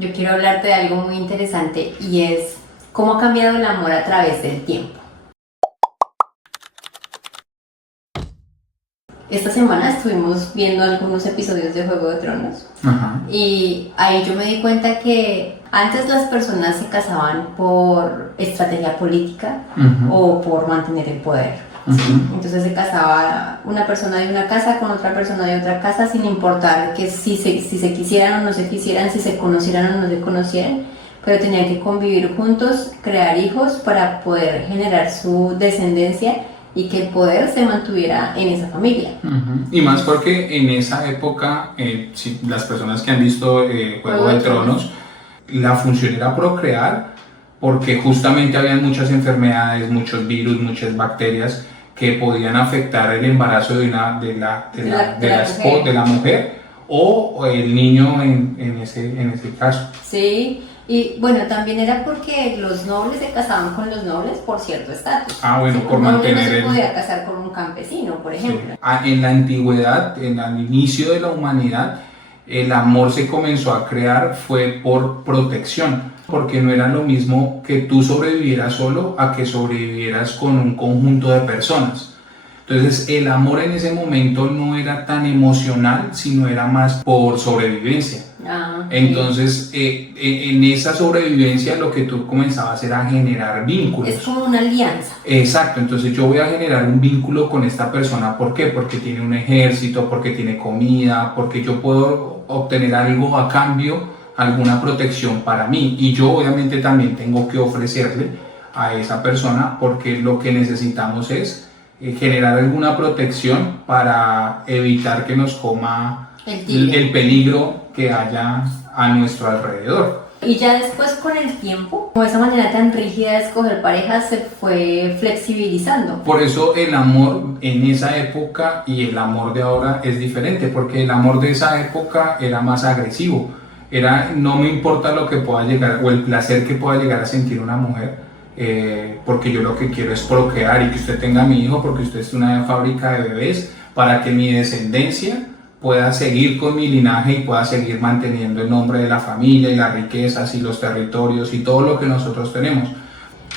yo quiero hablarte de algo muy interesante y es cómo ha cambiado el amor a través del tiempo. Esta semana estuvimos viendo algunos episodios de Juego de Tronos. Ajá. Y ahí yo me di cuenta que antes las personas se casaban por estrategia política o por mantener el poder. ¿Sí? Entonces se casaba una persona de una casa con otra persona de otra casa sin importar que si se quisieran o no se quisieran, si se conocieran o no se conocieran, pero tenían que convivir juntos, crear hijos para poder generar su descendencia y que el poder se mantuviera en esa familia. Y más porque en esa época, si las personas que han visto Juego de Tronos, la función era procrear, porque justamente habían muchas enfermedades, muchos virus, muchas bacterias que podían afectar el embarazo de la mujer o el niño en ese caso. Sí. Y bueno, también era porque los nobles se casaban con los nobles por cierto estatus. Bueno, ¿sí? por mantener no se podía casar con un campesino, por ejemplo. Sí. En la antigüedad, al inicio de la humanidad, el amor se comenzó a crear fue por protección, porque no era lo mismo que tú sobrevivieras solo a que sobrevivieras con un conjunto de personas. Entonces el amor en ese momento no era tan emocional, sino era más por sobrevivencia. Entonces en esa sobrevivencia lo que tú comenzabas era a generar vínculos. Es como una alianza. Exacto, entonces yo voy a generar un vínculo con esta persona. ¿Por qué? Porque tiene un ejército, porque tiene comida, porque yo puedo obtener algo a cambio, alguna protección para mí, y yo obviamente también tengo que ofrecerle a esa persona, porque lo que necesitamos es generar alguna protección para evitar que nos coma el peligro que haya a nuestro alrededor. Y ya después con el tiempo, como esa manera tan rígida de escoger parejas se fue flexibilizando. Por eso el amor en esa época y el amor de ahora es diferente, porque el amor de esa época era más agresivo. Era no me importa lo que pueda llegar o el placer que pueda llegar a sentir una mujer, porque yo lo que quiero es procrear y que usted tenga a mi hijo, porque usted es una fábrica de bebés, para que mi descendencia pueda seguir con mi linaje y pueda seguir manteniendo el nombre de la familia y las riquezas y los territorios y todo lo que nosotros tenemos.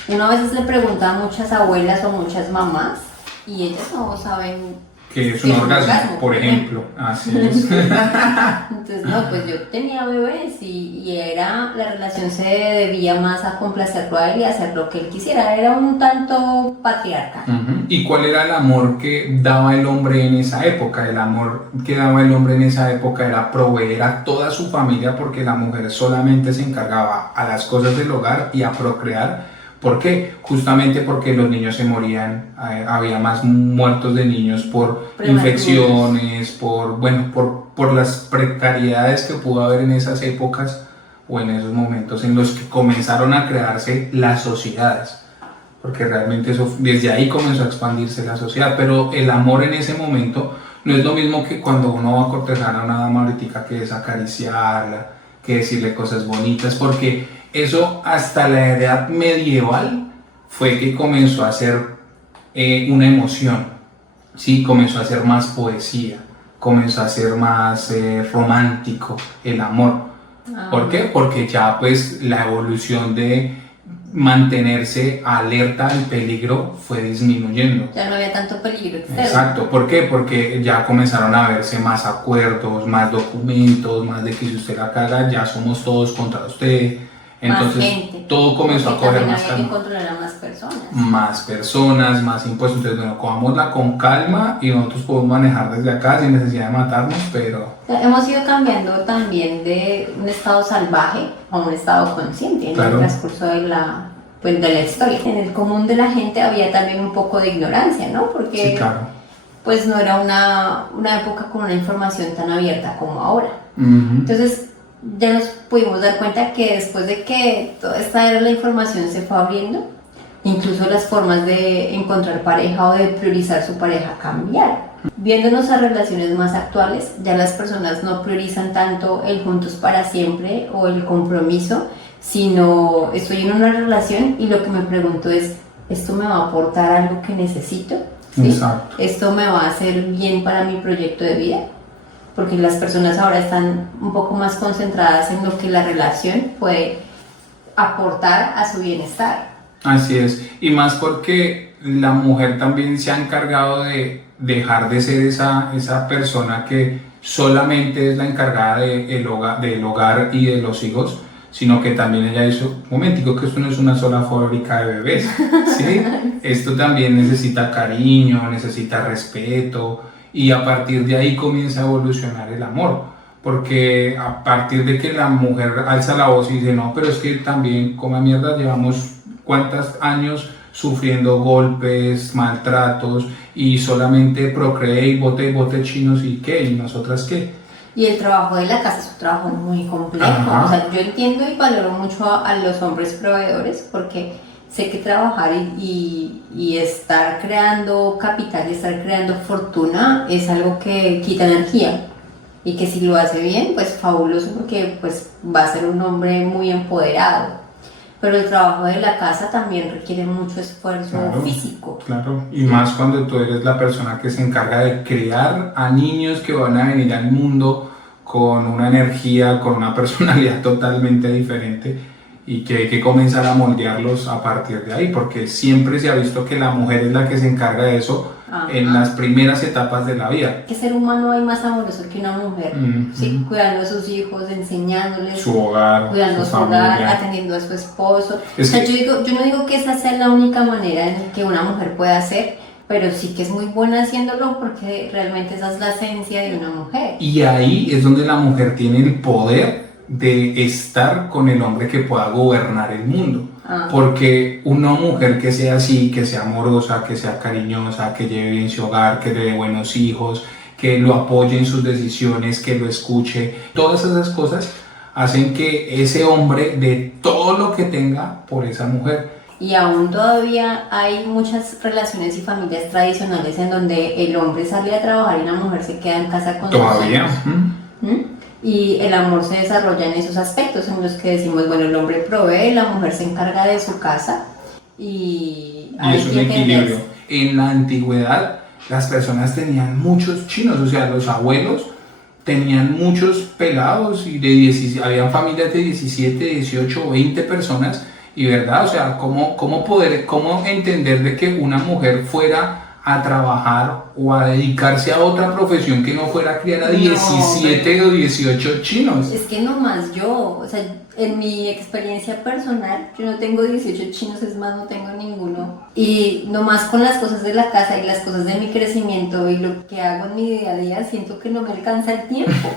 Uno a veces le pregunta a muchas abuelas o muchas mamás y ellas no saben que es un orgasmo, por ejemplo. Así es. Entonces, no, pues yo tenía bebés y la relación se debía más a complacerlo a él y hacer lo que él quisiera. Era un tanto patriarcal. ¿Y cuál era el amor que daba el hombre en esa época? El amor que daba el hombre en esa época era proveer a toda su familia, porque la mujer solamente se encargaba a las cosas del hogar y a procrear. ¿Por qué? Justamente porque los niños se morían, había más muertos de niños por infecciones, por las precariedades que pudo haber en esas épocas o en esos momentos en los que comenzaron a crearse las sociedades. Porque realmente eso, desde ahí comenzó a expandirse la sociedad, pero el amor en ese momento no es lo mismo que cuando uno va a cortejar a una dama ahorita, que es acariciarla, que decirle cosas bonitas, porque eso hasta la edad medieval fue que comenzó a ser una emoción, ¿sí? Comenzó a ser más poesía, comenzó a ser más romántico el amor. ¿Por qué? Porque ya pues la evolución de mantenerse alerta al peligro fue disminuyendo. Ya no había tanto peligro externo. Exacto, ¿por qué? Porque ya comenzaron a verse más acuerdos, más documentos, más de que si usted la caga ya somos todos contra usted. Entonces todo comenzó a coger más calma. Había que controlar a más personas. Más personas, más impuestos. Entonces, bueno, cojámosla con calma y nosotros podemos manejar desde acá sin necesidad de matarnos, pero... Hemos ido cambiando también de un estado salvaje a un estado consciente en el transcurso de la historia. En el común de la gente había también un poco de ignorancia, ¿no? Porque sí, claro. Pues no era una época con una información tan abierta como ahora. Entonces ya nos pudimos dar cuenta que después de que toda esta era la información se fue abriendo, incluso las formas de encontrar pareja o de priorizar su pareja cambiaron. Viéndonos a relaciones más actuales, ya las personas no priorizan tanto el juntos para siempre o el compromiso, sino estoy en una relación y lo que me pregunto es, ¿esto me va a aportar algo que necesito? ¿Sí? Exacto. ¿Esto me va a hacer bien para mi proyecto de vida? porque las personas ahora están un poco más concentradas en lo que la relación puede aportar a su bienestar. Así es, y más porque la mujer también se ha encargado de dejar de ser esa persona que solamente es la encargada del hogar y de los hijos, sino que también ella hizo, un momentico, que esto no es una sola fábrica de bebés, ¿sí? Esto también necesita cariño, necesita respeto, y a partir de ahí comienza a evolucionar el amor, porque a partir de que la mujer alza la voz y dice, no, pero es que también, como mierda, llevamos cuántos años sufriendo golpes, maltratos, y solamente procreé y bote chinos, y qué, y nosotras qué. Y el trabajo de la casa es un trabajo muy complejo. O sea, yo entiendo y valoro mucho a los hombres proveedores, porque sé que trabajar y estar creando capital y estar creando fortuna es algo que quita energía, y que si lo hace bien, pues fabuloso, porque pues va a ser un hombre muy empoderado. Pero el trabajo de la casa también requiere mucho esfuerzo físico. Claro, y más cuando tú eres la persona que se encarga de criar a niños que van a venir al mundo con una energía, con una personalidad totalmente diferente, y que hay que comenzar a moldearlos a partir de ahí, porque siempre se ha visto que la mujer es la que se encarga de eso. En las primeras etapas de la vida. ¿Qué ser humano hay más amoroso que una mujer? ¿Sí? Cuidando a sus hijos, enseñándoles su hogar, cuidando su hogar, atendiendo a su esposo. O sea, yo no digo que esa sea la única manera en que una mujer pueda hacer, pero sí que es muy buena haciéndolo, porque realmente esa es la esencia de una mujer. Y ahí es donde la mujer tiene el poder de estar con el hombre que pueda gobernar el mundo. Porque una mujer que sea así, que sea amorosa, que sea cariñosa, que lleve bien su hogar, que le dé buenos hijos, que lo apoye en sus decisiones, que lo escuche, todas esas cosas hacen que ese hombre dé todo lo que tenga por esa mujer. Y aún todavía hay muchas relaciones y familias tradicionales en donde el hombre sale a trabajar y la mujer se queda en casa con sus hijos. ¿Todavía? Y el amor se desarrolla en esos aspectos en los que decimos, bueno, el hombre provee, la mujer se encarga de su casa, y es un equilibrio. En la antigüedad las personas tenían muchos chinos, o sea, los abuelos tenían muchos pelados, y habían familias de 17, 18, 20 personas, y verdad, o sea, cómo entender de que una mujer fuera a trabajar o a dedicarse a otra profesión que no fuera criar a 17 o 18 chinos. Es que nomás yo, o sea, en mi experiencia personal, yo no tengo 18 chinos, es más, no tengo ninguno. Y nomás con las cosas de la casa y las cosas de mi crecimiento y lo que hago en mi día a día, siento que no me alcanza el tiempo.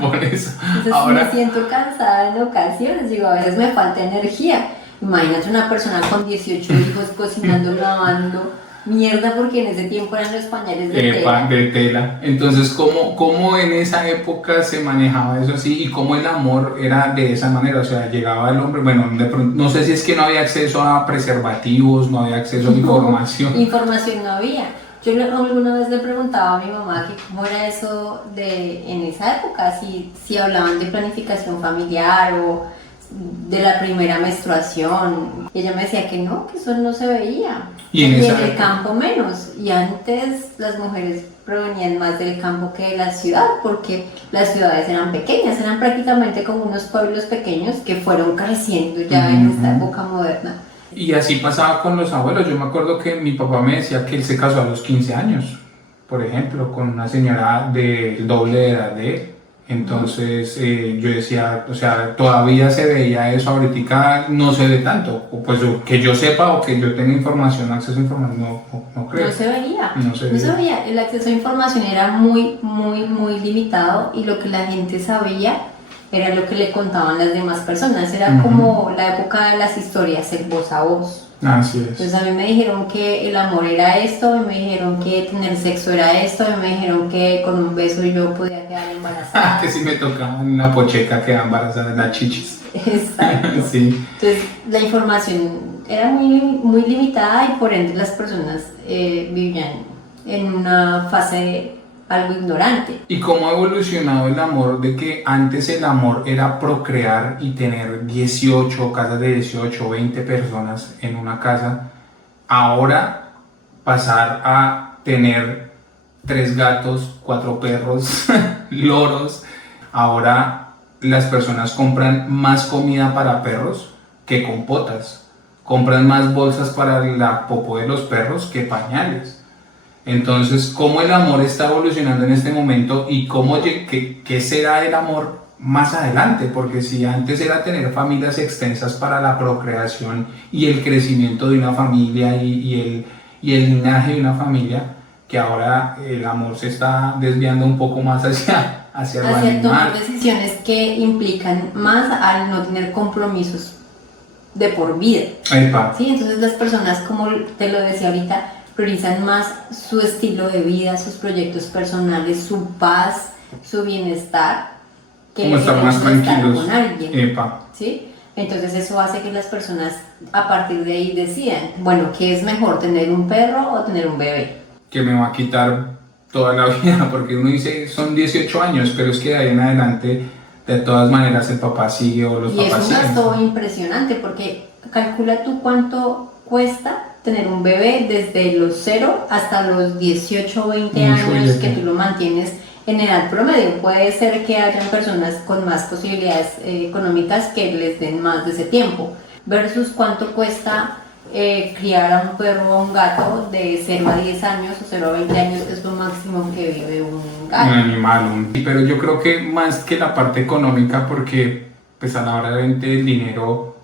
Por eso. Entonces me siento cansada en ocasiones, digo, a veces me falta energía. Imagínate una persona con 18 hijos cocinando, lavando, mierda, porque en ese tiempo eran los pañales de tela. Entonces, ¿cómo en esa época se manejaba eso así? ¿Y cómo el amor era de esa manera? O sea, llegaba el hombre, bueno, no sé si es que no había acceso a preservativos, no había acceso a información. Información no había. Yo alguna vez le preguntaba a mi mamá que cómo era eso en esa época, si hablaban de planificación familiar o de la primera menstruación, y ella me decía que no, que eso no se veía, y en el campo menos, y antes las mujeres provenían más del campo que de la ciudad, porque las ciudades eran pequeñas, eran prácticamente como unos pueblos pequeños que fueron creciendo ya en esta época moderna. Y así pasaba con los abuelos. Yo me acuerdo que mi papá me decía que él se casó a los 15 años, por ejemplo, con una señora del doble de edad de él. Entonces yo decía, o sea, todavía se veía eso, ahorita no se ve tanto, pues que yo sepa o que yo tenga información, acceso a información, no creo. No se veía, el acceso a información era muy, muy, muy limitado, y lo que la gente sabía era lo que le contaban las demás personas, era como la época de las historias, el voz a voz. Así es. Entonces a mí me dijeron que el amor era esto, a mí me dijeron que tener sexo era esto, a mí me dijeron que con un beso yo podía quedar embarazada. Que si me tocaba una pocheca quedaba embarazada en las chichis. Exacto. Sí. Entonces la información era muy, muy limitada, y por ende las personas vivían en una fase algo ignorante. ¿Y cómo ha evolucionado el amor? De que antes el amor era procrear y tener 18 casas de 18 o 20 personas en una casa, ahora pasar a tener 3 gatos, 4 perros, loros. Ahora las personas compran más comida para perros que compotas. Compran más bolsas para la popó de los perros que pañales. Entonces, ¿cómo el amor está evolucionando en este momento y qué será el amor más adelante? Porque si antes era tener familias extensas para la procreación y el crecimiento de una familia y el linaje de una familia, que ahora el amor se está desviando un poco más hacia lo animal. Tomar decisiones que implican más al no tener compromisos de por vida. ¿Sí? Entonces las personas, como te lo decía ahorita, priorizan más su estilo de vida, sus proyectos personales, su paz, su bienestar, que como estar más tranquilos con alguien. ¿Sí? Entonces eso hace que las personas a partir de ahí decidan, bueno, ¿qué es mejor, tener un perro o tener un bebé? Que me va a quitar toda la vida, porque uno dice son 18 años, pero es que de ahí en adelante de todas maneras el papá sigue o los papás siguen. Y es un gasto impresionante, porque calcula tú cuánto cuesta tener un bebé desde los 0 hasta los 18 o 20 años que tú lo mantienes en edad promedio. Puede ser que hayan personas con más posibilidades económicas que les den más de ese tiempo, versus cuánto cuesta criar a un perro o a un gato de 0 a 10 años o 0 a 20 años, que es lo máximo que vive un gato. Un animal, pero yo creo que más que la parte económica, porque pues a la hora de el dinero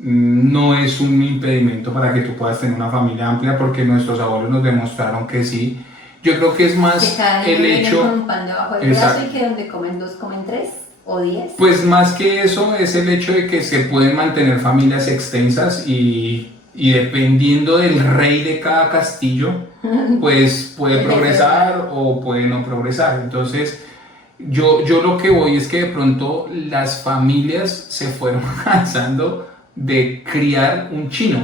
no es un impedimento para que tú puedas tener una familia amplia, porque nuestros abuelos nos demostraron que sí. Yo creo que es más que el hecho... con un pan debajo del brazo y que donde comen 2 comen 3 o 10. Pues más que eso es el hecho de que se pueden mantener familias extensas y dependiendo del rey de cada castillo, pues puede progresar o puede no progresar. Entonces yo lo que voy es que de pronto las familias se fueron cansando de criar un chino,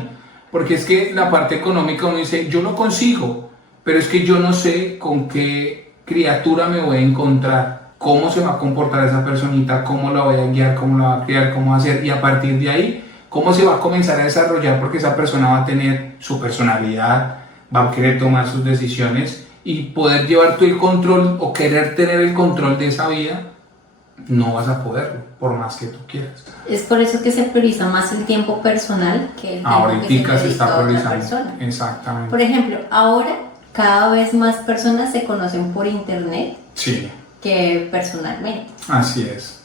porque es que la parte económica uno dice, yo lo consigo, pero es que yo no sé con qué criatura me voy a encontrar, cómo se va a comportar esa personita, cómo la voy a guiar, cómo la va a criar, cómo va a hacer, y a partir de ahí, cómo se va a comenzar a desarrollar, porque esa persona va a tener su personalidad, va a querer tomar sus decisiones y poder llevar tú el control o querer tener el control de esa vida, no vas a poderlo, por más que tú quieras. Es por eso que se prioriza más el tiempo personal que el tiempo ahorita que se está priorizando. Persona. Exactamente. Por ejemplo, ahora cada vez más personas se conocen por internet que personalmente. Así es.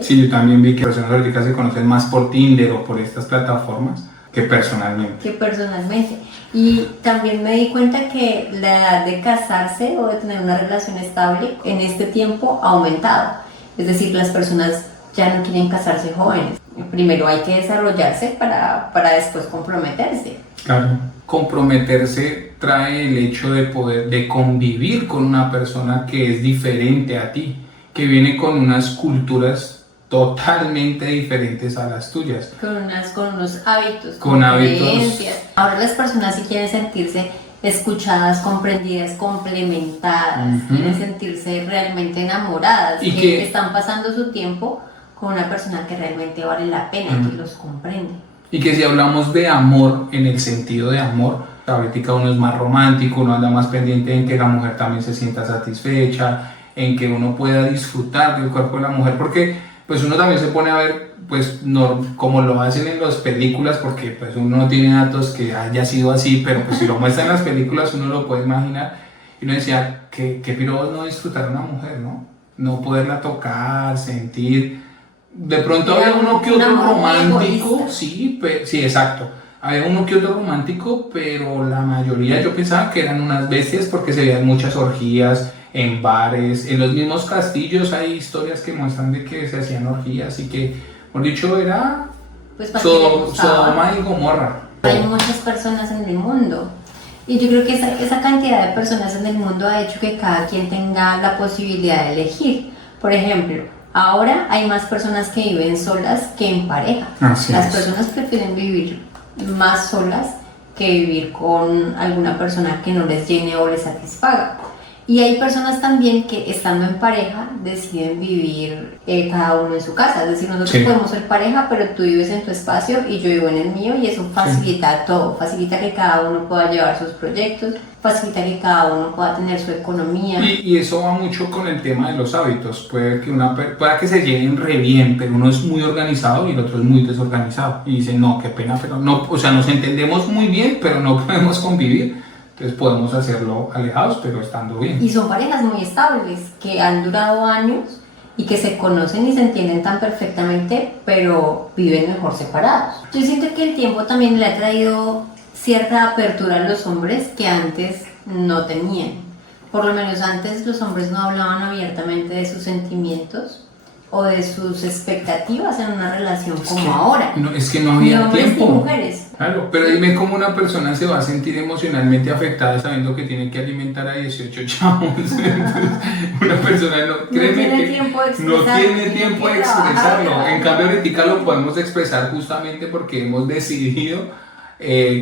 Sí, yo también vi que personas ahorita se conocen más por Tinder o por estas plataformas que personalmente. Y también me di cuenta que la edad de casarse o de tener una relación estable en este tiempo ha aumentado. Es decir, las personas ya no quieren casarse jóvenes. Primero hay que desarrollarse para después comprometerse. Claro. Comprometerse trae el hecho de convivir con una persona que es diferente a ti, que viene con unas culturas totalmente diferentes a las tuyas. Con unos hábitos, con creencias. Ahora las personas sí quieren sentirse escuchadas, comprendidas, complementadas, quieren sentirse realmente enamoradas, que están pasando su tiempo con una persona que realmente vale la pena y que los comprende. Y que si hablamos de amor, en el sentido de amor, ahorita uno es más romántico, uno anda más pendiente en que la mujer también se sienta satisfecha, en que uno pueda disfrutar del cuerpo de la mujer, porque pues uno también se pone a ver, pues no, como lo hacen en las películas, porque pues uno no tiene datos que haya sido así, pero pues si lo muestran en las películas uno lo puede imaginar, y uno decía, que pirobos no disfrutar a una mujer, ¿no? No poderla tocar, sentir. De pronto había uno que otro romántico, sí, exacto. Había uno que otro romántico, pero la mayoría yo pensaba que eran unas bestias porque se veían muchas orgías en bares, en los mismos castillos hay historias que muestran de que se hacían orgías y que, por dicho, era Sodoma y Gomorra. Hay muchas personas en el mundo y yo creo que esa cantidad de personas en el mundo ha hecho que cada quien tenga la posibilidad de elegir. Por ejemplo, ahora hay más personas que viven solas que en pareja. Las personas prefieren vivir más solas que vivir con alguna persona que no les llene o les satisfaga. Y hay personas también que estando en pareja deciden vivir cada uno en su casa. Es decir, nosotros Sí. podemos ser pareja, pero tú vives en tu espacio y yo vivo en el mío, y eso facilita todo. Facilita que cada uno pueda llevar sus proyectos, facilita que cada uno pueda tener su economía. Y eso va mucho con el tema de los hábitos. Puede que se lleven re bien, pero uno es muy organizado y el otro es muy desorganizado. Y dicen, no, qué pena, pero no, o sea, nos entendemos muy bien, pero no podemos convivir. Entonces podemos hacerlo alejados, pero estando bien. Y son parejas muy estables, que han durado años y que se conocen y se entienden tan perfectamente, pero viven mejor separados. Yo siento que el tiempo también le ha traído cierta apertura a los hombres que antes no tenían. Por lo menos antes los hombres no hablaban abiertamente de sus sentimientos o de sus expectativas en una relación como ahora. No, es que no había Ni hombres tiempo. ni mujeres. Claro, pero dime cómo una persona se va a sentir emocionalmente afectada sabiendo que tiene que alimentar a 18 chavos. Entonces, una persona no, créeme tiene que tiempo de no expresar, tiene tiempo de que trabajar, expresarlo. trabajar. En cambio, ahorita lo podemos expresar justamente porque hemos decidido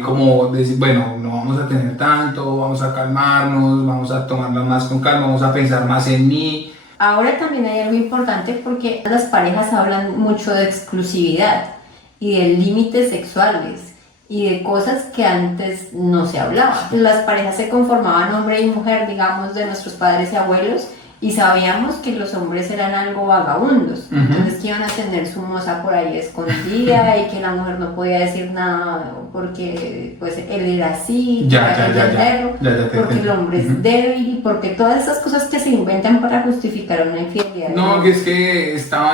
como decir, bueno, no vamos a tener tanto, vamos a calmarnos, vamos a tomarlo más con calma, vamos a pensar más en mí. Ahora también hay algo importante porque las parejas hablan mucho de exclusividad y de límites sexuales y de cosas que antes no se hablaba. Las parejas se conformaban hombre y mujer, digamos, de nuestros padres y abuelos, y sabíamos que los hombres eran algo vagabundos, entonces que iban a tener su moza por ahí escondida y que la mujer no podía decir nada porque pues él era así, porque el hombre es débil, y porque todas esas cosas que se inventan para justificar una infidelidad. No, que es que estaba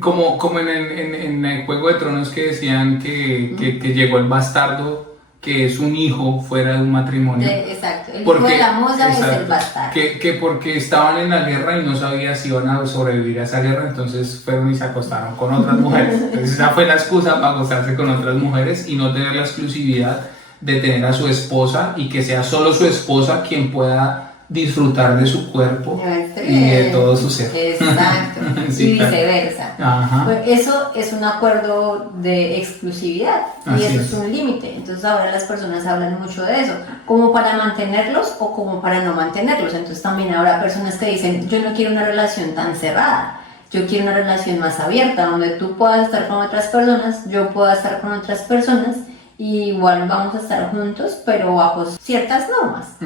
como en el Juego de Tronos que decían que llegó el bastardo, que es un hijo fuera de un matrimonio. Exacto, el hijo de la moza es el bastardo. Que porque estaban en la guerra y no sabían si iban a sobrevivir a esa guerra, entonces fueron y se acostaron con otras mujeres. Entonces esa fue la excusa para acostarse con otras mujeres y no tener la exclusividad de tener a su esposa y que sea solo su esposa quien pueda disfrutar de su cuerpo y de todo su ser. Exacto, sí, y viceversa. Ajá. Pues eso es un acuerdo de exclusividad y Así eso es. es un límite. Entonces ahora las personas hablan mucho de eso, como para mantenerlos o como para no mantenerlos. Entonces también habrá personas que dicen, yo no quiero una relación tan cerrada, yo quiero una relación más abierta, donde tú puedas estar con otras personas, yo pueda estar con otras personas, y igual vamos a estar juntos, pero bajo ciertas normas.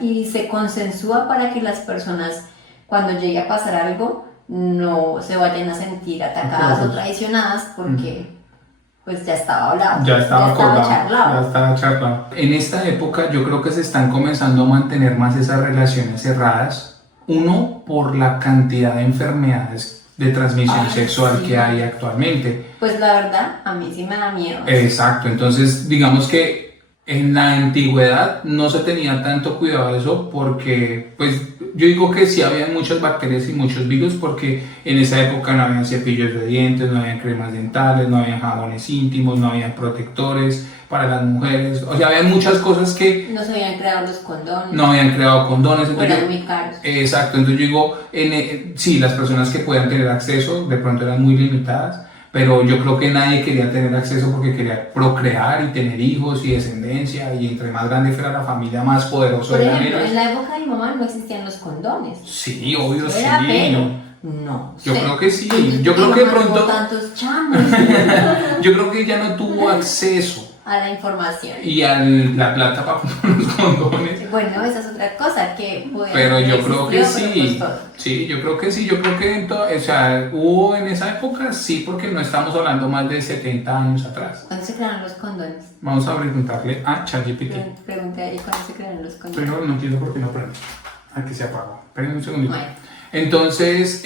Y se consensúa para que las personas, cuando llegue a pasar algo, no se vayan a sentir atacadas o traicionadas, porque pues ya estaba hablado, Ya estaba acordado, charlado. ya estaba charlado. En esta época yo creo que se están comenzando a mantener más esas relaciones cerradas. Uno, por la cantidad de enfermedades de transmisión sexual sí. que hay actualmente. Pues la verdad, a mí sí me da miedo. Exacto, entonces digamos que en la antigüedad no se tenía tanto cuidado de eso porque, pues yo digo que sí había muchas bacterias y muchos virus porque en esa época no habían cepillos de dientes, no habían cremas dentales, no habían jabones íntimos, no habían protectores para las mujeres, o sea, había muchas cosas que no se habían creado los condones. No habían creado condones. Eran muy caros. Exacto, entonces yo digo, sí, las personas que podían tener acceso de pronto eran muy limitadas, pero yo creo que nadie quería tener acceso porque quería procrear y tener hijos y descendencia, y entre más grande fuera la familia, más poderoso Por eran ejemplo, ellos. en la época de mi mamá no existían los condones. Sí, obvio, Eso sí. era pelo. No. Yo sé. creo que sí. Yo creo que Mi mamá tuvo pronto. tantos chamos Yo creo que ella no tuvo acceso a la información. y a la plata para comprar los condones. Bueno, esa es otra cosa que podía Pero haber yo creo que existido, pero sí. costó. Sí, yo creo que sí. Yo creo que o sea, hubo en esa época, sí, porque no estamos hablando más de 70 años atrás. ¿Cuándo se crearon los condones? Vamos a preguntarle a ChatGPT. Pregunté ahí cuándo se crearon los condones. Pero no entiendo por qué no prende. Aquí se apagó. Esperen un segundito. Bueno. Entonces,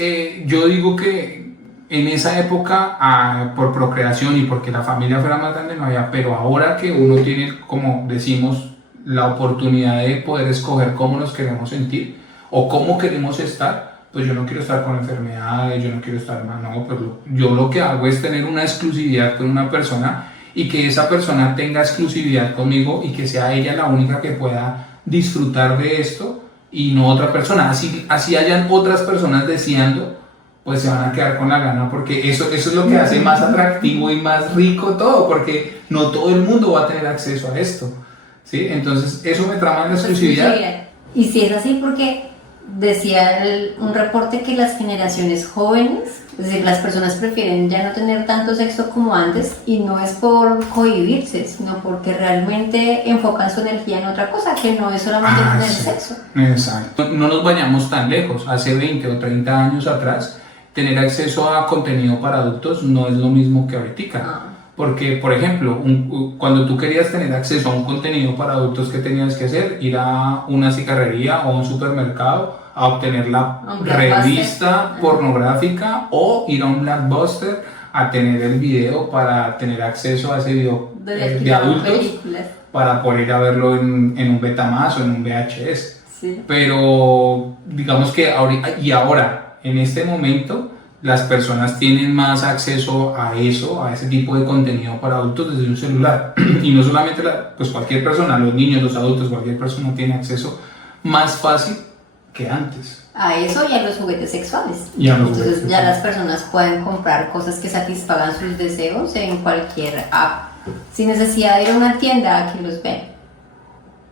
yo digo que en esa época, por procreación y porque la familia fuera más grande, no había. Pero ahora que uno tiene, como decimos, la oportunidad de poder escoger cómo nos queremos sentir o cómo queremos estar, pues yo no quiero estar con enfermedades, yo no quiero estar mal, no, pues yo lo que hago es tener una exclusividad con una persona y que esa persona tenga exclusividad conmigo y que sea ella la única que pueda disfrutar de esto y no otra persona. Así hayan otras personas deseando, pues se van a quedar con la gana, porque eso es lo que hace más atractivo y más rico todo, porque no todo el mundo va a tener acceso a esto, ¿sí? Entonces eso me trama en la exclusividad. Y si es así, porque decía un reporte que las generaciones jóvenes, es decir, las personas prefieren ya no tener tanto sexo como antes, y no es por cohibirse, sino porque realmente enfocan su energía en otra cosa, que no es solamente tener sí. sexo. Exacto. No nos vayamos tan lejos. Hace 20 o 30 años atrás, tener acceso a contenido para adultos no es lo mismo que ahorita. Porque, por ejemplo, cuando tú querías tener acceso a un contenido para adultos, ¿qué tenías que hacer? Ir a una cigarrería o a un supermercado a obtener la revista pornográfica, o ir a un Blockbuster a tener el video para tener acceso a ese video de adultos, películas, para poder ir a verlo en un Betamax o en un VHS. Sí. Pero digamos que ahora, en este momento, las personas tienen más acceso a eso, a ese tipo de contenido para adultos desde un celular. Y no solamente pues cualquier persona, los niños, los adultos, cualquier persona tiene acceso más fácil que antes. A eso y a los juguetes sexuales. Entonces ya las personas pueden comprar cosas que satisfagan sus deseos en cualquier app, sin necesidad de ir a una tienda a que los vean.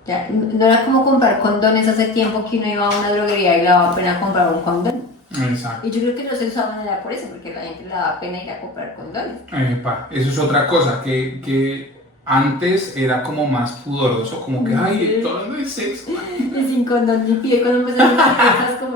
Ya, no era como comprar condones hace tiempo, que uno iba a una droguería y le daba pena comprar un condón. Exacto. Y yo creo que no se usaban era por eso, porque a la gente le daba pena ir a comprar condones. Eso es otra cosa, que antes era como más pudoroso, como que, ay, todo no es sexo. Y sin condón ni pío, cuando empezaron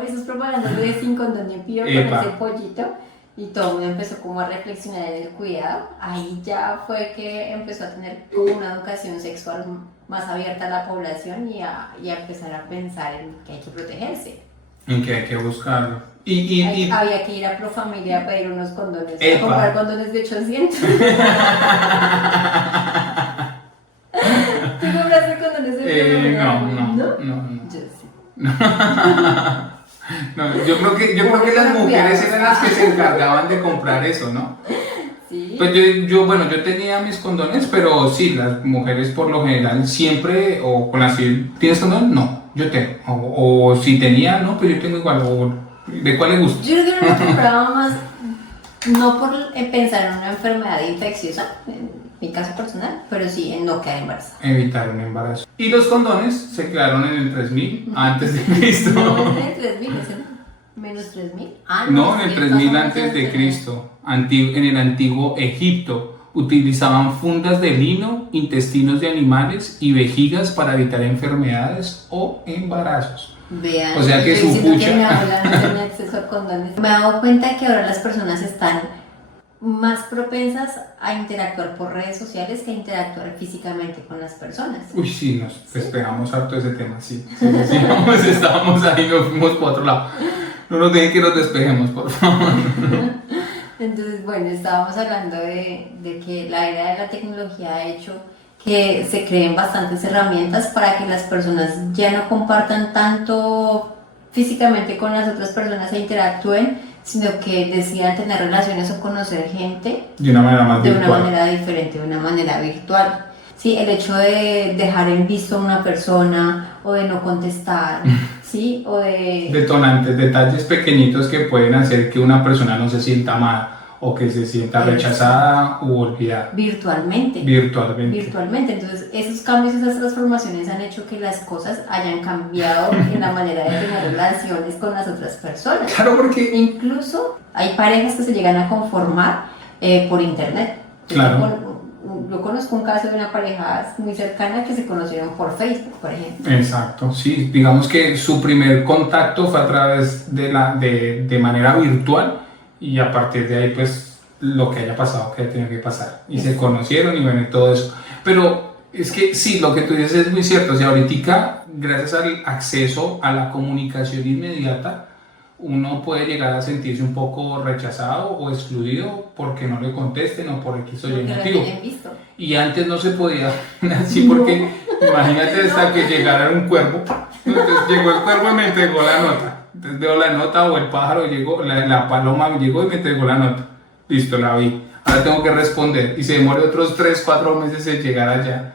esas propagandas de sin condón ni pío con ese pollito, y todo el mundo empezó como a reflexionar en el cuidado, ahí ya fue que empezó a tener una educación sexual más abierta a la población y a empezar a pensar en que hay que protegerse. En que hay que buscarlo. Había que ir a Profamilia a pedir unos condones, a comprar condones de 800. ¿Tú compraste condones de 800? No. Yo sí. No, yo creo que las mujeres eran las que se encargaban de comprar eso, ¿no? Sí. Pues yo tenía mis condones, pero sí, las mujeres por lo general siempre, o con las que, ¿tienes condón? No, yo tengo. O si tenía, no, pues yo tengo igual. O, ¿de cuál le gusta? Yo creo que no me compraba más, no por pensar en una enfermedad infecciosa, en mi caso personal, pero sí en no quedar embarazada. Evitar un embarazo. Y los condones se crearon en el 3000 antes de Cristo. No, en el 3000, menos 3000. No, en el 3000 antes de Cristo. En el antiguo Egipto utilizaban fundas de lino, intestinos de animales y vejigas para evitar enfermedades o embarazos. Vean, o sea que su pucha. Mi abuela no tenía acceso a condones. Me he dado cuenta que ahora las personas están más propensas a interactuar por redes sociales que a interactuar físicamente con las personas. Uy, sí, nos despegamos harto de ese tema, sí. Estábamos ahí, nos fuimos por otro lado. No nos dejen que nos despeguemos, por favor. Entonces, bueno, estábamos hablando de que la era de la tecnología ha hecho que se creen bastantes herramientas para que las personas ya no compartan tanto físicamente con las otras personas e interactúen, sino que decidan tener relaciones o conocer gente de una manera más virtual. De una manera diferente, de una manera virtual. Sí, el hecho de dejar en visto a una persona o de no contestar, ¿sí? O de... Detonantes, detalles pequeñitos que pueden hacer que una persona no se sienta amada o que se sienta rechazada u olvidada. Virtualmente. Entonces, esos cambios, esas transformaciones han hecho que las cosas hayan cambiado en la manera de tener relaciones con las otras personas. Claro, porque... Incluso hay parejas que se llegan a conformar por internet. Claro. Yo conozco un caso de una pareja muy cercana que se conocieron por Facebook, por ejemplo. Exacto, sí. Digamos que su primer contacto fue a través de manera virtual, y a partir de ahí, pues, lo que haya pasado, que haya tenido que pasar. Y se conocieron y bueno, y todo eso. Pero es que sí, lo que tú dices es muy cierto. O sea, ahorita, gracias al acceso a la comunicación inmediata, uno puede llegar a sentirse un poco rechazado o excluido porque no le contesten o por X o Y motivo. Y antes no se podía así porque imagínate hasta que llegara un cuervo. Entonces llegó el cuervo y me entregó la nota. Entonces veo la nota, o el pájaro llegó, la paloma llegó y me entregó la nota. Listo, la vi. Ahora tengo que responder y se demora otros 3-4 meses en llegar allá.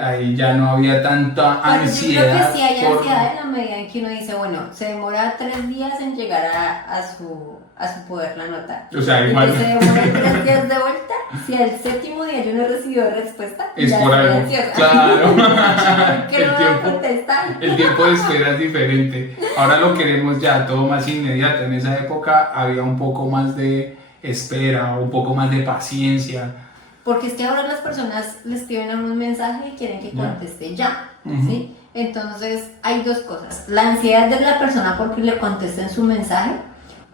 Ahí ya no había tanta ansiedad. Yo creo que sí hay ansiedad en la medida en que uno dice, bueno, se demora 3 días en llegar a su poder la nota. O sea, igual. ¿Se demora 3 días de vuelta? si al 7.º día yo no he recibido respuesta, es ya por estoy algo. ansiosa. Claro. ¿Por qué no me va a contestar? El tiempo de espera es diferente. Ahora lo queremos ya todo más inmediato. En esa época había un poco más de espera, un poco más de paciencia. Porque es que ahora las personas le escriben a un mensaje y quieren que conteste ya, ¿sí? Entonces hay dos cosas: la ansiedad de la persona porque le contesten su mensaje,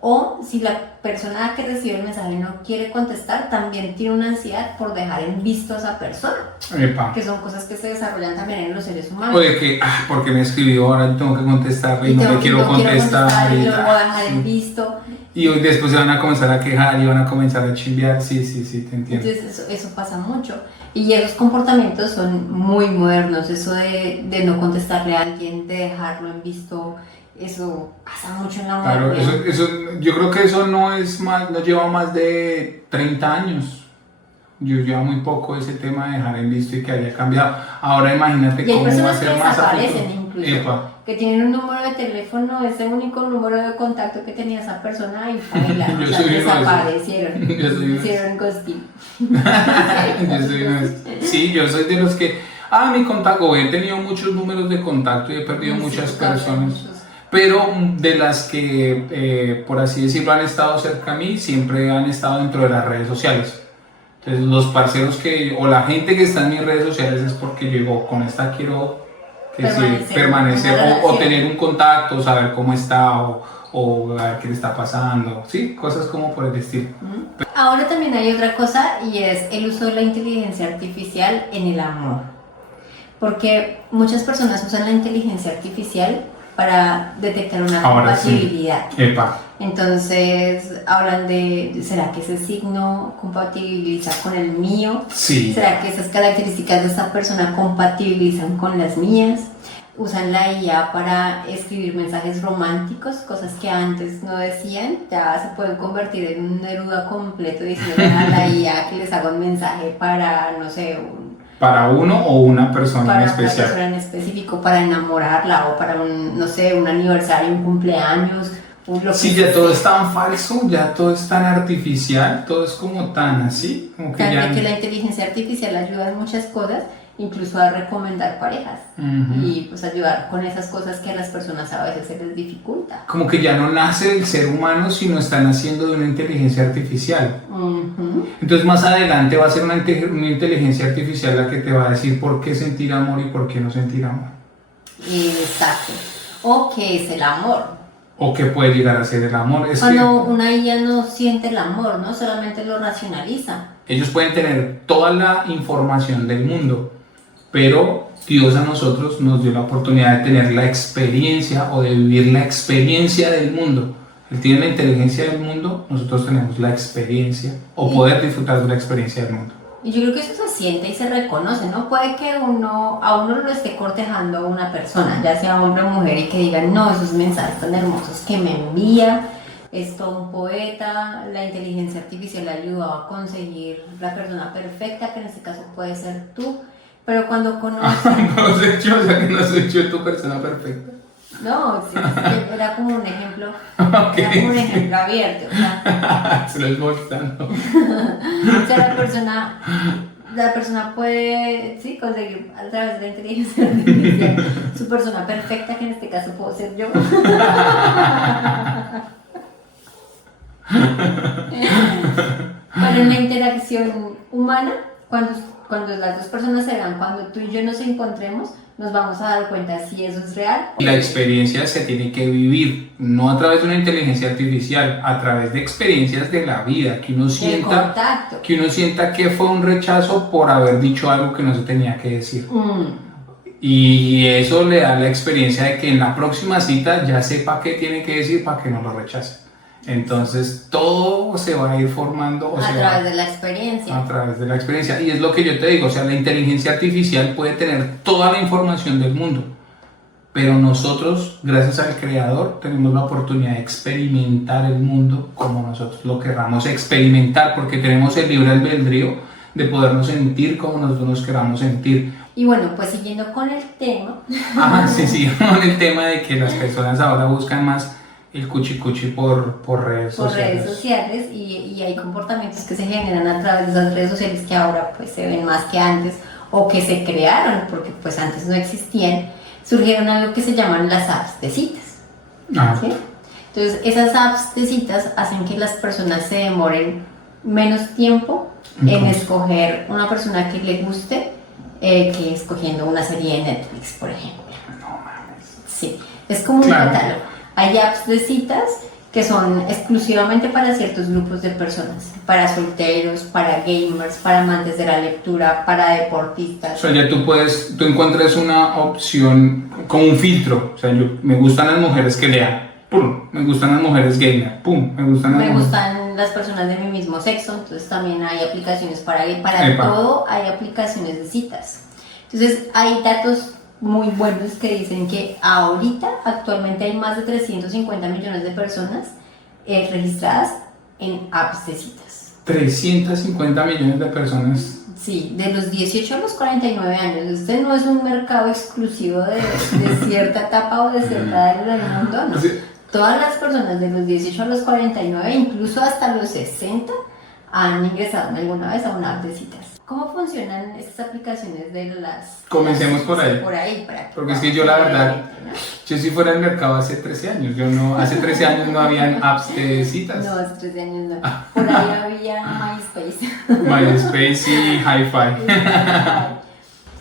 o si la persona que recibe el mensaje no quiere contestar, también tiene una ansiedad por dejar en visto a esa persona. Epa. Que son cosas que se desarrollan también en los seres humanos. O de que, porque me escribió, ahora tengo que contestarle y no le quiero contestar. Y lo voy a dejar en visto. Y después se van a comenzar a quejar y van a comenzar a chimbear. Sí, te entiendo. Entonces eso pasa mucho. Y esos comportamientos son muy modernos. Eso de no contestarle a alguien, de dejarlo en visto, eso pasa mucho en la Claro, modernidad. eso, yo creo que eso no lleva más de 30 años. Yo llevo muy poco ese tema de dejar en visto y que haya cambiado. Ahora imagínate Y hay cómo va a personas ser que más desaparecen incluso. Epa. Que tienen un número de teléfono, ese único número de contacto que tenía esa persona y baila, Yo o sea, soy uno de esos. desaparecieron. Yo soy uno de Hicieron ghosting. Yo soy uno de esos. Sí, yo soy de los que, mi contacto, he tenido muchos números de contacto y he perdido muchas personas. Pero de las que, por así decirlo, han estado cerca a mí, siempre han estado dentro de las redes sociales. Entonces, los parceros o la gente que está en mis redes sociales es porque llegó con esta quiero permanecer o tener un contacto, saber cómo está o a ver qué le está pasando, sí, cosas como por el estilo. Ahora también hay otra cosa y es el uso de la inteligencia artificial en el amor, porque muchas personas usan la inteligencia artificial para detectar una compatibilidad. Sí. Epa. Entonces hablan de, ¿será que ese signo compatibiliza con el mío? Sí. ¿Será que esas características de esa persona compatibilizan con las mías? Usan la IA para escribir mensajes románticos, cosas que antes no decían, ya se pueden convertir en un Neruda completo diciendo a la IA que les haga un mensaje para, no sé, para uno o una persona en especial. Para una persona en específico, para enamorarla o para un, no sé, un aniversario, un cumpleaños. Sí, ya todo es tan falso, ya todo es tan artificial, todo es como tan así. Como que también que la inteligencia artificial ayuda en muchas cosas, incluso a recomendar parejas y pues ayudar con esas cosas que a las personas a veces se les dificulta. Como que ya no nace el ser humano, sino están haciendo de una inteligencia artificial. Entonces más adelante va a ser una inteligencia artificial la que te va a decir por qué sentir amor y por qué no sentir amor. Exacto. O qué es el amor. O qué puede llegar a ser el amor. Cuando una IA no siente el amor, no solamente lo racionaliza. Ellos pueden tener toda la información del mundo, pero Dios a nosotros nos dio la oportunidad de tener la experiencia o de vivir la experiencia del mundo. Él tiene la inteligencia del mundo, nosotros tenemos la experiencia o poder disfrutar de la experiencia del mundo. Y yo creo que eso se siente y se reconoce, ¿no? Puede que a uno lo esté cortejando una persona, ya sea hombre o mujer, y que digan, no, esos mensajes tan hermosos que me envía, es todo un poeta, la inteligencia artificial le ayudó a conseguir la persona perfecta, que en este caso puede ser tú, pero cuando conoces... No sé yo, o sea que no soy yo tu persona perfecta. No, sí, era como un ejemplo, era como un ejemplo abierto, o sea, se lo estoy mostrando. o sea, la persona puede, sí, conseguir a través de la inteligencia artificial su persona perfecta, que en este caso puedo ser yo. Pero en la interacción humana, cuando las dos personas se vean, cuando tú y yo nos encontremos, nos vamos a dar cuenta si eso es real. La experiencia se tiene que vivir, no a través de una inteligencia artificial, a través de experiencias de la vida, que uno sienta que fue un rechazo por haber dicho algo que no se tenía que decir. Y eso le da la experiencia de que en la próxima cita ya sepa qué tiene que decir para que no lo rechace. Entonces todo se va a ir formando a través de la experiencia. A través de la experiencia. Y es lo que yo te digo, o sea, la inteligencia artificial puede tener toda la información del mundo, pero nosotros, gracias al Creador, tenemos la oportunidad de experimentar el mundo como nosotros lo querramos experimentar, porque tenemos el libre albedrío de podernos sentir como nosotros nos queramos sentir. Y bueno, pues siguiendo con el tema. Sí, con el tema de que las personas ahora buscan más el cuchicuchi por redes sociales y hay comportamientos que se generan a través de esas redes sociales que ahora pues se ven más que antes o que se crearon porque pues antes no existían. Surgieron algo que se llaman las apps de citas. ¿Sí? Entonces esas apps de citas hacen que las personas se demoren menos tiempo en escoger una persona que le guste que escogiendo una serie de Netflix, por ejemplo. No mames. Sí, es como un catálogo. Hay apps de citas que son exclusivamente para ciertos grupos de personas, para solteros, para gamers, para amantes de la lectura, para deportistas. O sea, ya tú encuentras una opción como un filtro. O sea, me gustan las mujeres que lean, pum, me gustan las mujeres gamer, pum, me gustan las personas de mi mismo sexo, entonces también hay aplicaciones para todo, hay aplicaciones de citas. Entonces hay datos muy buenos que dicen que ahorita actualmente hay más de 350 millones de personas registradas en apps de citas. 350 millones de personas. Sí, de los 18 a los 49 años. Este no es un mercado exclusivo de cierta etapa o de cierta edad del mundo, no. Sí. Todas las personas de los 18 a los 49, incluso hasta los 60, han ingresado alguna vez a una app de citas. ¿Cómo funcionan estas aplicaciones de las... Comencemos por ahí. Por ahí, porque es que yo la verdad, yo si fuera al mercado hace 13 años, hace 13 años no habían apps de citas. No, hace 13 años no. Por ahí había MySpace. MySpace y Hi-Fi.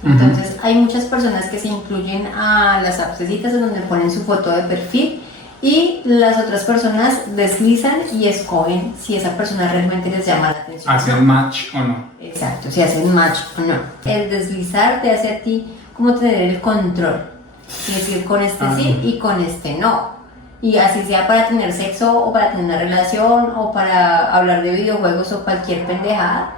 Entonces hay muchas personas que se incluyen a las apps de citas en donde ponen su foto de perfil y las otras personas deslizan y escogen si esa persona realmente les llama la atención. ¿Hacen match o no? Exacto, si hacen match o no. El deslizar te hace a ti como tener el control. Es decir, con este sí y con este no. Y así sea para tener sexo o para tener una relación o para hablar de videojuegos o cualquier pendejada,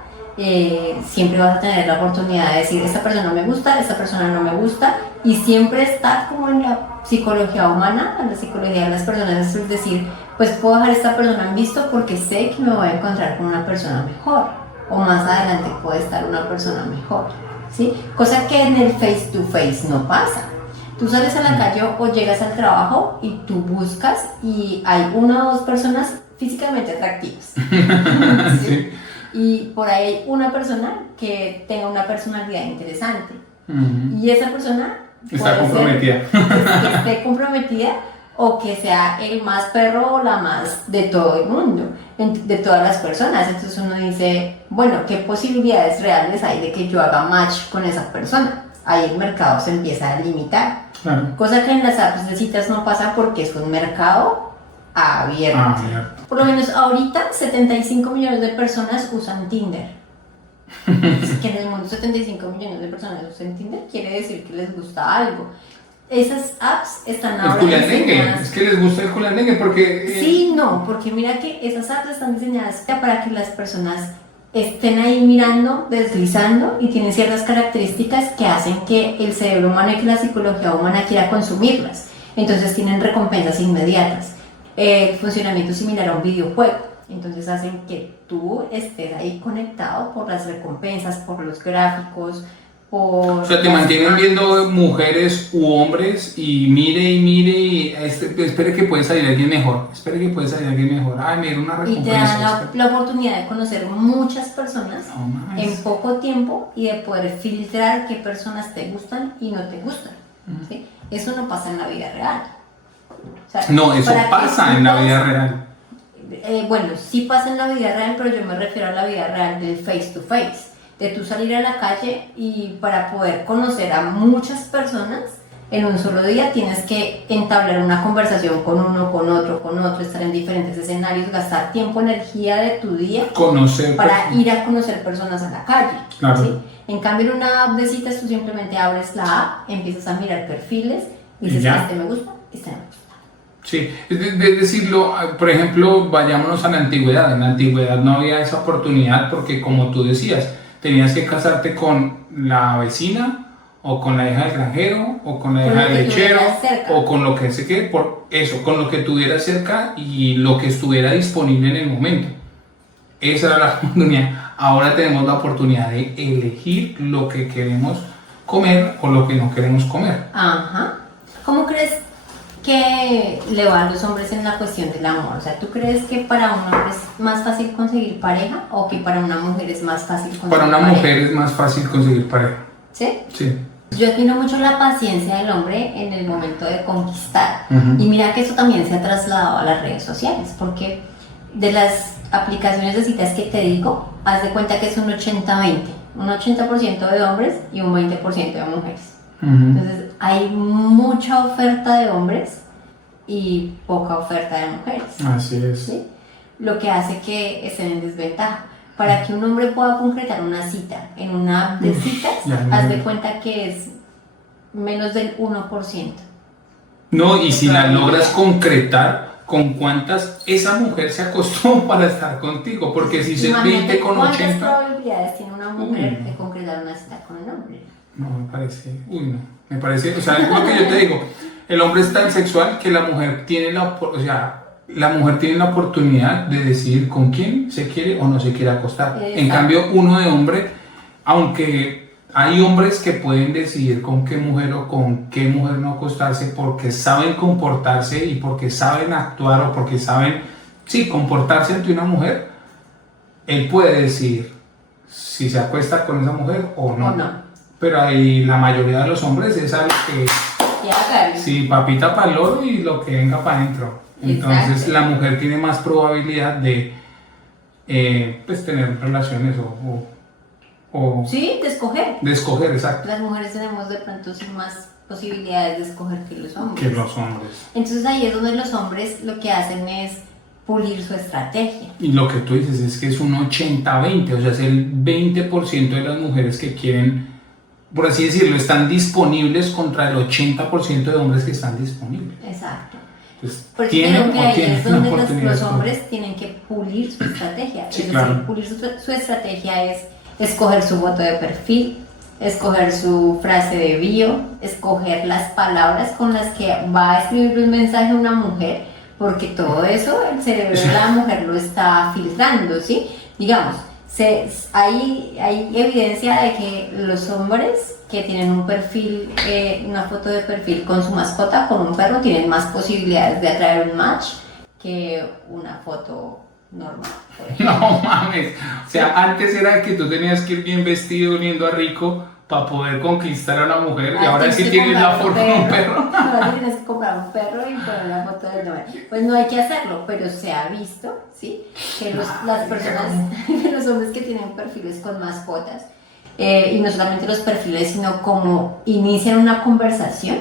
siempre vas a tener la oportunidad de decir esta persona me gusta, esta persona no me gusta, y siempre está como en la psicología humana, en la psicología de las personas, es decir, pues puedo dejar a esta persona en visto porque sé que me voy a encontrar con una persona mejor o más adelante puede estar una persona mejor, ¿sí? Cosa que en el face to face no pasa. Tú sales a la calle o llegas al trabajo y tú buscas y hay una o dos personas físicamente atractivas. ¿Sí? Sí. Y por ahí hay una persona que tenga una personalidad interesante. Y esa persona está comprometida. Que esté comprometida o que sea el más perro o la más de todo el mundo, de todas las personas. Entonces uno dice, bueno, ¿qué posibilidades reales hay de que yo haga match con esa persona? Ahí el mercado se empieza a limitar. Claro. Cosa que en las apps de citas no pasa porque es un mercado abierto. Por lo menos ahorita 75 millones de personas usan Tinder. Que en el mundo 75 millones de personas usan Tinder quiere decir que les gusta algo. Esas apps están ahora diseñadas... Es que les gusta el culandengue porque... Sí, no, porque mira que esas apps están diseñadas para que las personas estén ahí mirando, deslizando y tienen ciertas características que hacen que el cerebro humano y que la psicología humana quiera consumirlas. Entonces tienen recompensas inmediatas. Funcionamiento similar a un videojuego. Entonces hacen que tú estés ahí conectado por las recompensas, por los gráficos, por... O sea, te mantienen viendo mujeres u hombres y mire, espere que puede salir alguien mejor, ay, mira una recompensa. Y te dan la oportunidad de conocer muchas personas en poco tiempo y de poder filtrar qué personas te gustan y no te gustan. ¿Sí? Eso no pasa en la vida real. O sea, no, eso pasa en la vida real. Bueno, sí pasa en la vida real, pero yo me refiero a la vida real del face to face, de tú salir a la calle y para poder conocer a muchas personas en un solo día tienes que entablar una conversación con uno, con otro, estar en diferentes escenarios, gastar tiempo, energía de tu día para ir a conocer personas a la calle. Claro. ¿Sí? En cambio en una app de citas tú simplemente abres la app, empiezas a mirar perfiles y dices, este me gusta, este no me gusta. Sí, es decirlo, por ejemplo, vayámonos a la antigüedad. En la antigüedad no había esa oportunidad porque, como tú decías, tenías que casarte con la vecina o con la hija del granjero o con la hija del lechero o con lo que se quede, por eso, con lo que tuviera cerca y lo que estuviera disponible en el momento. Esa era la oportunidad. Ahora tenemos la oportunidad de elegir lo que queremos comer o lo que no queremos comer. Ajá. ¿Cómo crees que le va a los hombres en la cuestión del amor? O sea, ¿tú crees que para un hombre es más fácil conseguir pareja o que para una mujer es más fácil conseguir pareja? Para una mujer es más fácil conseguir pareja. ¿Sí? Sí. Yo admiro mucho la paciencia del hombre en el momento de conquistar. Y mira que eso también se ha trasladado a las redes sociales, porque de las aplicaciones de citas que te digo, haz de cuenta que es un 80-20. Un 80% de hombres y un 20% de mujeres. Entonces hay mucha oferta de hombres y poca oferta de mujeres. Así es. ¿Sí? Lo que hace que estén en desventaja. Para que un hombre pueda concretar una cita en una app de citas, haz de cuenta que es menos del 1%. No, y si la logras concretar, ¿con cuántas esa mujer se acostó para estar contigo? Porque si se 20 con 80... ¿Cuántas probabilidades tiene una mujer de concretar una cita con un hombre? No, me parece... no. Me parece... O sea, es lo que yo te digo. El hombre es tan sexual que la mujer tiene la mujer tiene la oportunidad de decidir con quién se quiere o no se quiere acostar. Exacto. En cambio, uno de hombre, aunque hay hombres que pueden decidir con qué mujer o con qué mujer no acostarse porque saben comportarse y porque saben actuar o porque saben, sí, comportarse ante una mujer, él puede decidir si se acuesta con esa mujer o no. Pero ahí la mayoría de los hombres es algo que... Sí, papita para el loro y lo que venga para adentro. Entonces exacto. La mujer tiene más probabilidad de pues tener relaciones o sí, de escoger. De escoger, exacto. Las mujeres tenemos de pronto sin más posibilidades de escoger que los hombres. Que los hombres. Entonces ahí es donde los hombres lo que hacen es pulir su estrategia. Y lo que tú dices es que es un 80-20, o sea, es el 20% de las mujeres que quieren, por así decirlo, están disponibles contra el 80% de hombres que están disponibles. Exacto. Pues creo que ahí es donde los hombres tienen que pulir su estrategia. Sí, es claro. decir, pulir su estrategia es escoger su foto de perfil, escoger su frase de bio, escoger las palabras con las que va a escribir un mensaje a una mujer, porque todo eso el cerebro de la mujer lo está filtrando, ¿sí? Digamos, hay evidencia de que los hombres que tienen un perfil, una foto de perfil con su mascota, con un perro, tienen más posibilidades de atraer un match que una foto normal. No mames, o sea, antes era que tú tenías que ir bien vestido, oliendo a rico para poder conquistar a una mujer y ahora sí tienes la foto de un perro. Ahora tienes que comprar un perro y poner la foto del nombre. Pues no hay que hacerlo, pero se ha visto, ¿sí? Que las personas, los hombres que tienen perfiles con mascotas, y no solamente los perfiles, sino como inician una conversación,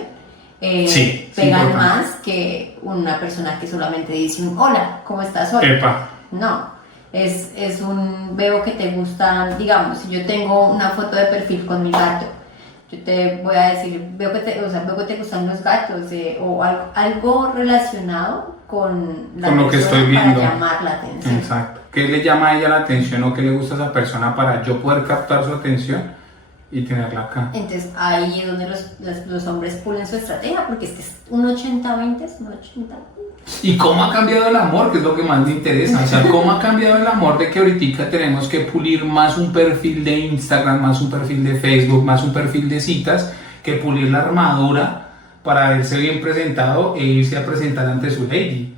pegan más que una persona que solamente dice un hola, ¿cómo estás hoy? Epa. No, es un veo que te gustan, digamos, si yo tengo una foto de perfil con mi gato, yo te voy a decir, veo que te gustan los gatos, o algo relacionado con lo que estoy viendo, para llamar la atención. Exacto. ¿Qué le llama a ella la atención o qué le gusta a esa persona para yo poder captar su atención y tenerla acá? Entonces ahí es donde los hombres pulen su estrategia, porque es que es un 80-20, es un 80-20. ¿Y cómo ha cambiado el amor? Que es lo que más me interesa. O sea, ¿cómo ha cambiado el amor de que ahorita tenemos que pulir más un perfil de Instagram, más un perfil de Facebook, más un perfil de citas, que pulir la armadura para verse bien presentado e irse a presentar ante su lady?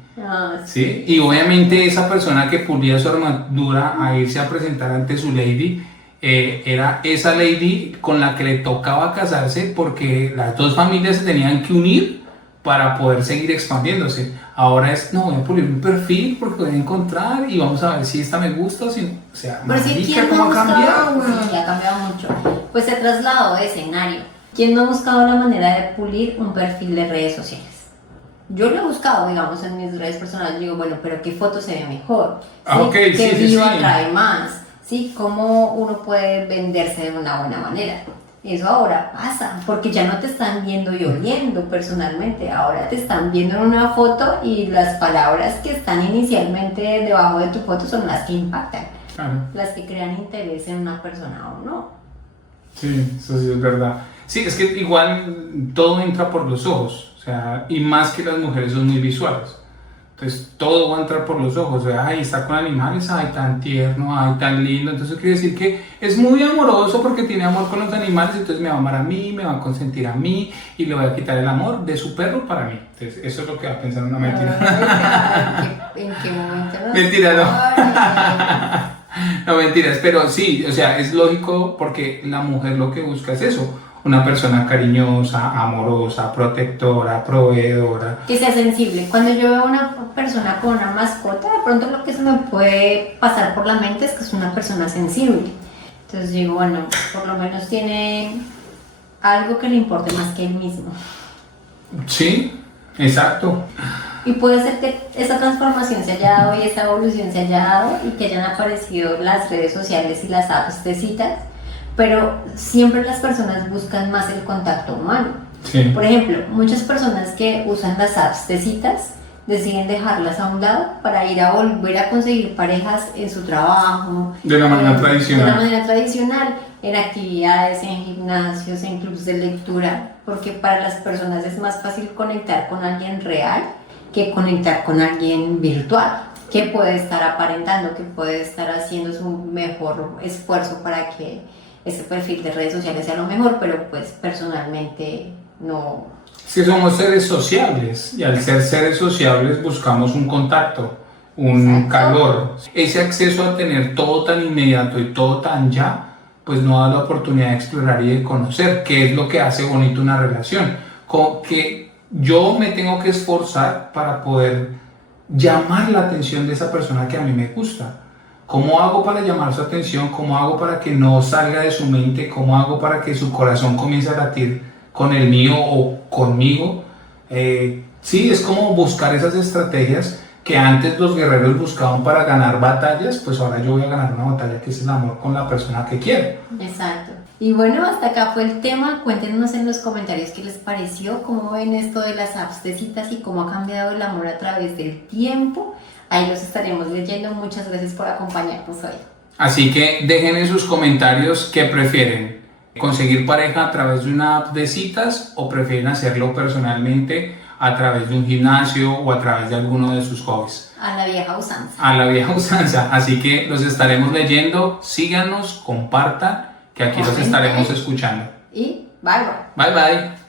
¿Sí? Y obviamente esa persona que pulía su armadura a irse a presentar ante su lady, era esa lady con la que le tocaba casarse porque las dos familias se tenían que unir para poder seguir expandiéndose. Ahora es, no, voy a pulir un perfil porque voy a encontrar y vamos a ver si esta me gusta o si no. O sea, marica, ¿cómo ha cambiado? Sí, ha cambiado mucho. Pues se ha trasladado de escenario. ¿Quién no ha buscado la manera de pulir un perfil de redes sociales? Yo lo he buscado, digamos, en mis redes personales. Digo, bueno, pero ¿qué foto se ve mejor? ¿Sí? ¿Qué video atrae más? ¿Sí? ¿Cómo uno puede venderse de una buena manera? Eso ahora pasa, porque ya no te están viendo y oliendo personalmente, ahora te están viendo en una foto y las palabras que están inicialmente debajo de tu foto son las que impactan, las que crean interés en una persona o no. Sí, eso sí es verdad. Sí, es que igual todo entra por los ojos, o sea, y más que las mujeres son muy visuales. Entonces todo va a entrar por los ojos, ay, está con animales, ay, tan tierno, ay, tan lindo. Entonces quiere decir que es muy amoroso porque tiene amor con los animales, entonces me va a amar a mí, me va a consentir a mí y le voy a quitar el amor de su perro para mí. Entonces eso es lo que va a pensar una mentira. ¿En qué momento? Mentira, no. No, mentiras, pero sí, o sea, es lógico porque la mujer lo que busca es eso. Una persona cariñosa, amorosa, protectora, proveedora. Que sea sensible. Cuando yo veo a una persona con una mascota, de pronto lo que se me puede pasar por la mente es que es una persona sensible. Entonces digo, bueno, por lo menos tiene algo que le importe más que él mismo. Sí, exacto. Y puede ser que esa transformación se haya dado y esa evolución se haya dado y que hayan aparecido las redes sociales y las apps de citas, pero siempre las personas buscan más el contacto humano. Sí. Por ejemplo, muchas personas que usan las apps de citas deciden dejarlas a un lado para ir a volver a conseguir parejas en su trabajo. De la manera tradicional. De la manera tradicional, en actividades, en gimnasios, en clubes de lectura, porque para las personas es más fácil conectar con alguien real que conectar con alguien virtual, que puede estar aparentando, que puede estar haciendo su mejor esfuerzo para que ese perfil de redes sociales sea lo mejor, pero pues personalmente no. Es que somos seres sociables y al ser seres sociables buscamos un contacto, un calor. Ese acceso a tener todo tan inmediato y todo tan ya, pues no da la oportunidad de explorar y de conocer qué es lo que hace bonito una relación. Con que yo me tengo que esforzar para poder llamar la atención de esa persona que a mí me gusta. ¿Cómo hago para llamar su atención? ¿Cómo hago para que no salga de su mente? ¿Cómo hago para que su corazón comience a latir con el mío o conmigo? Sí, es como buscar esas estrategias que antes los guerreros buscaban para ganar batallas, pues ahora yo voy a ganar una batalla que es el amor con la persona que quiero. Exacto. Y bueno, hasta acá fue el tema. Cuéntenos en los comentarios qué les pareció, cómo ven esto de las apps de citas y cómo ha cambiado el amor a través del tiempo. Ahí los estaremos leyendo. Muchas gracias por acompañarnos hoy. Así que dejen en sus comentarios qué prefieren. ¿Conseguir pareja a través de una app de citas o prefieren hacerlo personalmente a través de un gimnasio o a través de alguno de sus hobbies? A la vieja usanza. A la vieja usanza. Así que los estaremos leyendo. Síganos, compartan, que aquí los estaremos escuchando. Y bye bye. Bye bye.